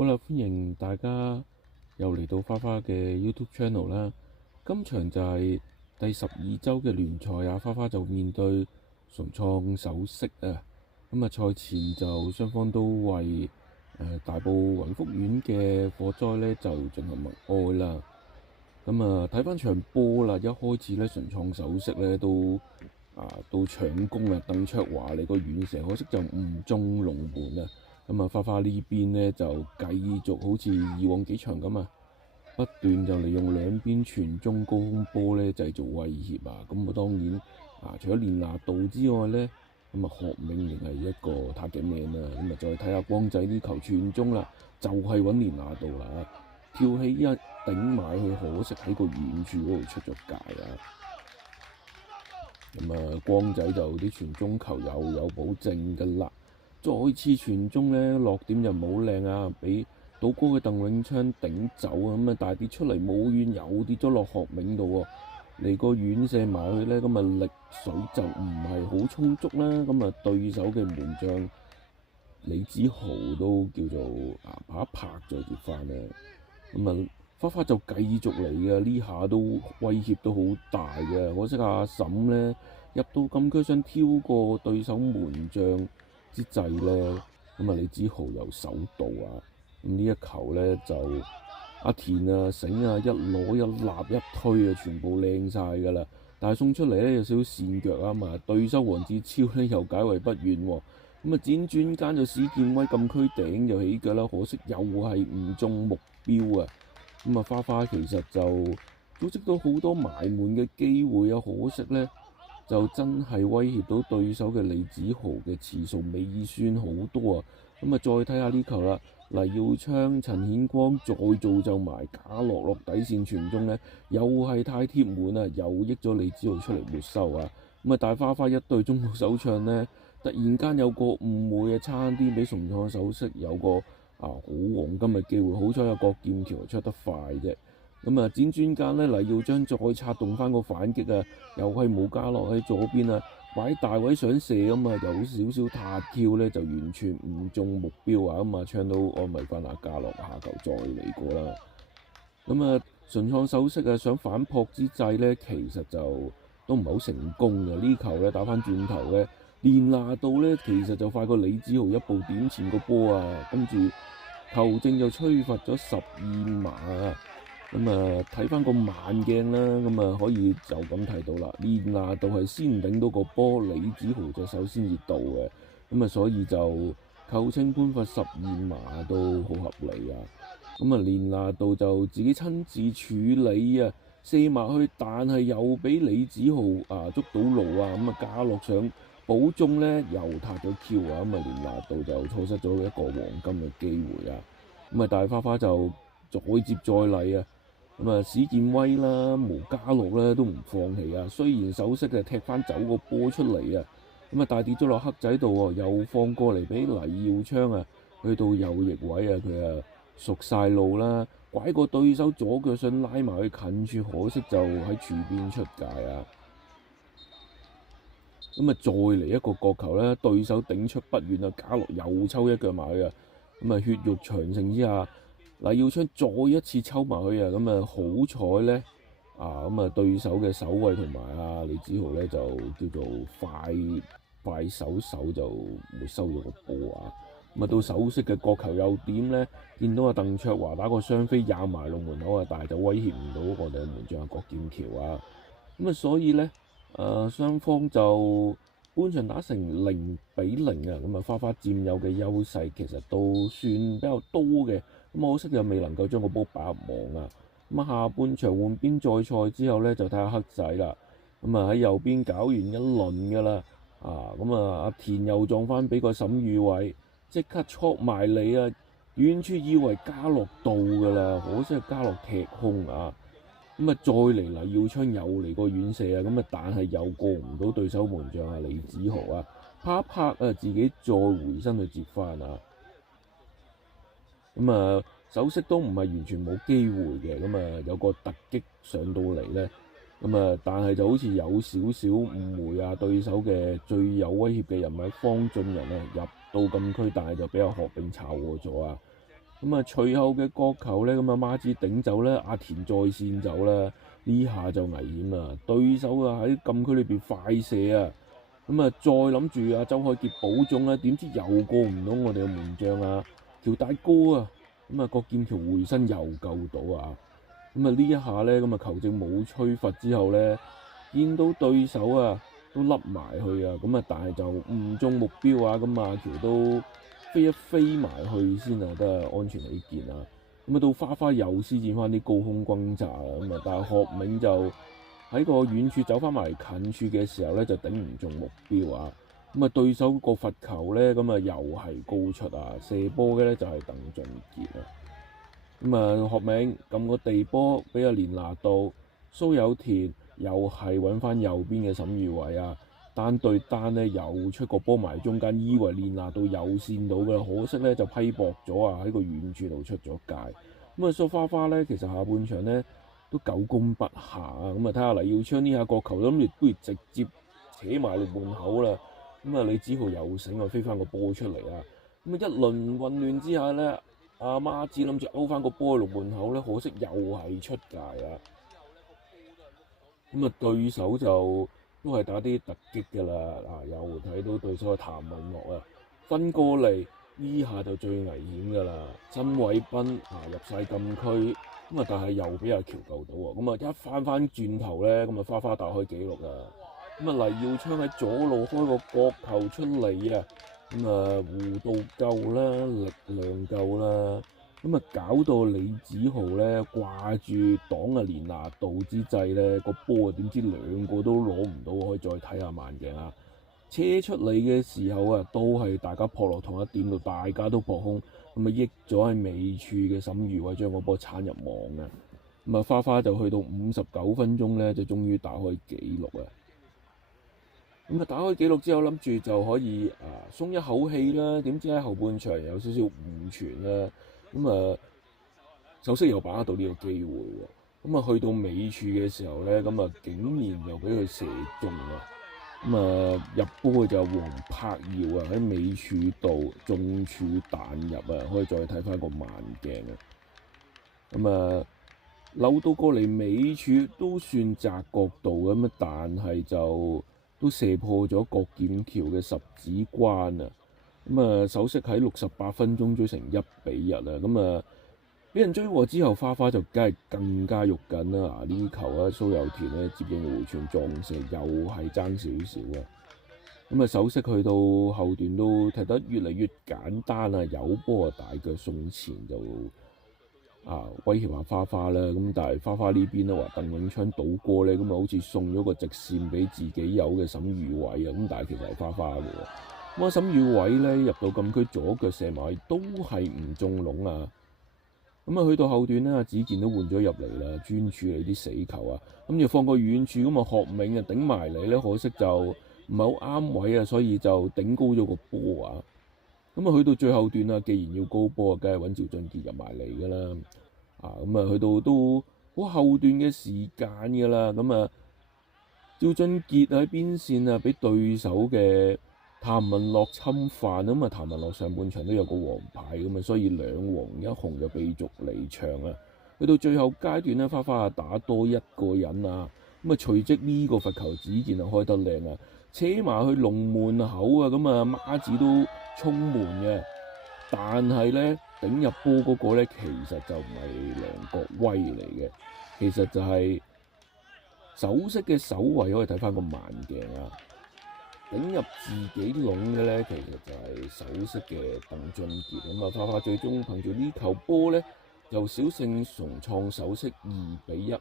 好啦，歡迎大家又嚟到花花嘅 YouTube channel 啦。今場就係第12週嘅聯賽啊，花花就面對純創首飾啊。咁啊，賽前就雙方都為大埔雲福苑嘅火災呢就進行默哀啦。咁啊，睇翻場波啦，一開始呢純創首飾呢都搶攻啊，鄧卓華嚟個遠射，可惜就唔中龍門啊。咁啊，花花呢邊呢就繼續好似以往幾場咁啊，不斷就利用兩邊傳中高空波呢製造威脅啊。咁啊，當然啊，除咗連拿度之外呢，咁啊，學銘仍係一個 target man 啦。咁啊，再睇下光仔呢球傳中啦，就係揾連拿度啦，跳起一頂埋去，可惜喺個遠處嗰度出咗界啊。咁啊，光仔就啲傳中球又有保證㗎啦。再次傳中呢，落點就冇靚啊，俾倒高嘅鄧永昌頂走啊，咁啊大跌出嚟冇遠，又跌咗落學銘度喎。嚟個遠射埋去呢，咁啊力水就唔係好充足啦。咁啊對手嘅門將李子豪都叫做拍一拍再接翻咧。咁啊花花就繼續嚟嘅，呢下都威脅都好大嘅。可惜阿嬸呢，入到禁區想挑過對手門將之際呢，咁啊李子豪又守到啊。咁呢一球呢，就阿田啊醒啊一攞一立一推啊，全部靚晒㗎啦。但係送出嚟呢，有少少跣腳啊嘛，對手黃志超呢又解圍不遠喎。咁啊輾轉間就史建威禁區頂就起腳啦，可惜又係唔中目標啊。咁啊花花其實就組織到好多埋門嘅機會啊，可惜呢，就真係威脅到對手嘅李子豪嘅次數未算好多啊。咁啊再睇下呢球啦，黎耀昌、陳顯光再造就埋假落底線傳中呢，又係太貼門啊，又益咗李子豪出嚟沒收啊。咁啊大花花一對中路首唱呢，突然間有個誤會啊，差啲俾純創首飾有個好黃金嘅機會，好彩有郭劍橋出得快啫。咁啊輾轉間呢，黎耀章再策動翻個反擊啊，又係冇加落喺左邊啊，擺大位想射咁啊，有少少塔跳呢，就完全唔中目標啊。咁啊唱到安慰翻阿加洛，下球再嚟過啦。咁啊純創首飾啊想反撲之際呢，其實就都唔係好成功嘅。呢球呢，打翻轉頭呢，連拿度呢，其實就快過李子豪一步點前個波啊，跟住球證就吹罰咗12碼啊。咁啊睇翻個慢鏡啦，咁啊可以就咁睇到啦，連拿度係先頂到個波，李子豪隻手先至到嘅。咁啊所以就球證判罰12碼都好合理啊。咁啊連拿度就自己親自處理啊，射埋去，但係又俾李子豪捉到路啊。咁啊加落上保中呢，又撻咗 Q 啊。咁啊連拿度就錯失咗一個黃金嘅機會啊。咁啊大花花就再接再厲啊。咁啊史建威啦、毛家樂咧都唔放棄啊。雖然首飾踢翻走個波出嚟啊，咁啊大跌咗落黑仔度喎，又放過嚟俾黎耀昌啊，去到右翼位啊，佢啊熟晒路啦，拐個對手左腳想拉埋去近處，可惜就喺柱邊出界啊。咁啊再嚟一個角球咧，對手頂出不遠啊，家樂又抽一腳埋去啊。咁啊血肉長城之下，黎耀昌再一次抽埋去啊。咁啊好彩呢，咁啊對手嘅守衛同埋李子豪呢，就叫做快手就沒收咗個波啊。咁啊到首飾嘅角球又點呢？見到鄧卓華打個雙飛咬埋龍門口啊，但係就威脅唔到我哋嘅門將郭劍橋啊。咁啊所以呢，雙方就半場打成0-0啊。咁啊花花佔有嘅優勢其實都算比較多嘅，咁可惜就未能夠將個波擺入網啊。咁啊下半場換邊再賽之後呢，就睇下黑仔啦。咁啊喺右邊搞完一輪㗎啦，咁啊阿田又撞翻俾個沈宇偉，即刻戳埋你啊！遠處以為加樂到㗎啦，可惜係加樂踢空啊。咁啊再嚟黎耀昌又嚟個遠射啊，咁啊但係又過唔到對手門將李子豪啊，拍一拍啊自己再回身去接翻啊。咁啊首飾都唔係完全冇機會嘅，咁啊有個突擊上到嚟呢。咁啊但係就好似有少少誤會啊，對手嘅最有威脅嘅人物方俊仁啊入到禁區，但係就俾阿何炳炒過咗啊。咁啊，隨後嘅角球咧，咁啊孖子頂走咧，阿田再線走啦，呢下就危險啦！對手啊喺禁區裏邊快射啊，咁啊再諗住阿周凱傑保中咧，點知又過唔到我哋嘅門將啊喬大哥啊，咁啊郭劍橋回身又救到啊！咁啊呢一下咧，咁啊球證冇吹罰之後咧，見到對手啊都笠埋去啊，咁啊但係就唔中目標啊，咁阿喬都飛一飛埋去先啊，得安全起見啊！咁啊到花花又施展翻啲高空轟炸啊，咁啊但係學銘就喺個遠處走翻埋近處嘅時候咧，就頂唔中目標啊！咁啊對手個罰球咧，咁啊又係高出啊，射波嘅咧就係鄧俊傑啊！咁啊，學銘撳個地波俾阿連拿度，蘇有田又係揾翻右邊嘅沈宇偉啊，單對單咧又出個波埋中間，以為連拿度有線到㗎啦，可惜咧就批駁咗啊，喺個遠處度出咗界。咁啊，蘇花花咧其實下半場咧都久攻不下啊，咁啊睇下黎耀昌呢下角球都諗住不如直接扯埋落門口啦。咁啊，李子豪又醒啊，飛翻個波出嚟啊！咁啊，一輪混亂之下咧。阿孖子諗住勾翻個波落門口咧，可惜又係出界啊！咁啊，對手就都係打啲突擊㗎啦。又睇到對手嘅譚文樂啊，分過嚟呢下就最危險㗎啦。曾偉斌入晒禁區，咁啊但係又俾阿喬救到喎。咁啊一翻轉頭咧，咁啊花花打開紀錄啊！咁啊黎耀昌喺左路開個角球出嚟啊！咁啊，弧度夠啦，力量夠啦，咁啊搞到李子豪咧掛住擋阿連拿度之際咧，個波啊點知兩個都攞唔到，可以再睇下慢鏡啊！車出嚟嘅時候啊，都係大家撲落同一點度，大家都撲空，咁啊益咗喺尾處嘅沈宇偉將個波鏟入網啊！咁啊花花就去到59分鐘咧，就終於打開紀錄啊！咁啊，打開紀錄之後，諗住就可以鬆一口氣啦。點知喺後半場有少少誤傳啦。咁啊，首飾又把握到呢個機會喎。咁啊，去到尾處嘅時候咧，咁啊，竟然又俾佢射中啊！咁啊，入波就黃柏耀啊，喺尾處度中柱彈入啊，可以再睇翻個慢鏡啊。咁啊，扭到過嚟尾處都算窄角度咁啊，但係就都射破咗郭劍橋嘅十指關啊！咁啊，首飾喺68分鐘追成1-1啊！咁啊，俾人追和之後，花花就梗係更加肉緊啦！呢球啊，蘇有田咧接應回傳撞射又係爭少少啊！咁啊，首飾去到後段都踢得越嚟越簡單啊，有波啊大腳送前就威脅下花花啦，咁但係花花呢邊咧話鄧永昌倒過咧，咁啊好似送咗個直線俾自己有嘅沈宇偉啊，咁但係其實係花花嘅喎。咁啊沈宇偉咧入到禁區左腳射埋都係唔中籠啊。咁啊去到後段咧，子健都換咗入嚟啦，專處理啲死球啊。咁就放個遠處，咁啊學銘啊頂埋嚟咧，可惜就唔係好啱位啊，所以就頂高咗個波啊。咁啊，去到最後段啊，既然要高波啊，梗係揾趙俊傑入埋嚟㗎啦。咁啊，去到都好後段嘅時間㗎啦。咁啊，趙俊傑喺邊線啊，俾對手嘅譚文樂侵犯。咁啊，譚文樂上半場都有個黃牌咁啊，所以2黃1紅就被逐離場啊。去到最後階段咧，花花啊打多一個人啊，咁啊隨即呢個罰球子健啊開得靚啊，車埋去龍門口啊，咁啊孖子都衝門嘅，但係咧頂入波嗰個咧其實就唔係梁國威嚟嘅，其實就係首飾嘅守衞，可以睇翻個慢鏡啊，頂入自己籠嘅咧，其實就係首飾嘅鄧俊傑。咁啊花花最終憑住呢球波咧，由小勝重創首飾2-1。